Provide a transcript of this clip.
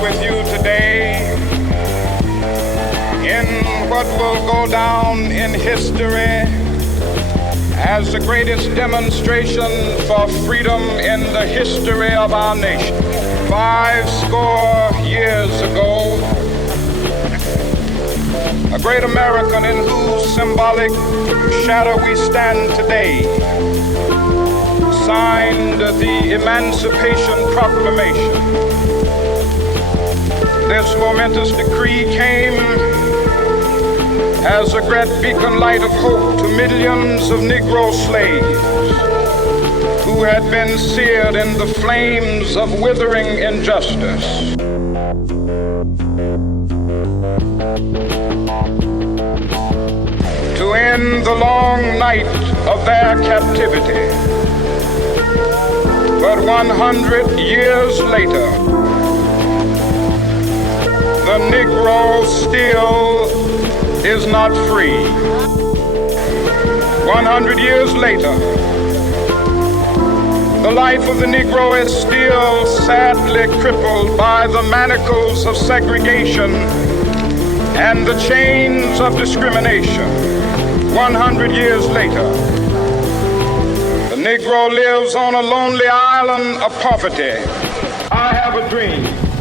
with you today in what will go down in history as the greatest demonstration for freedom in the history of our nation. 50 years ago, a great American in whose symbolic shadow we stand today signed the Emancipation Proclamation. This momentous decree came as a great beacon light of hope to millions of Negro slaves who had been seared in the flames of withering injustice. To end the long night of their captivity. But 100 years later, the Negro still is not free. 100 years later, the life of the Negro is still sadly crippled by the manacles of segregation and the chains of discrimination. 100 years later, the Negro lives on a lonely island of poverty. I have a dream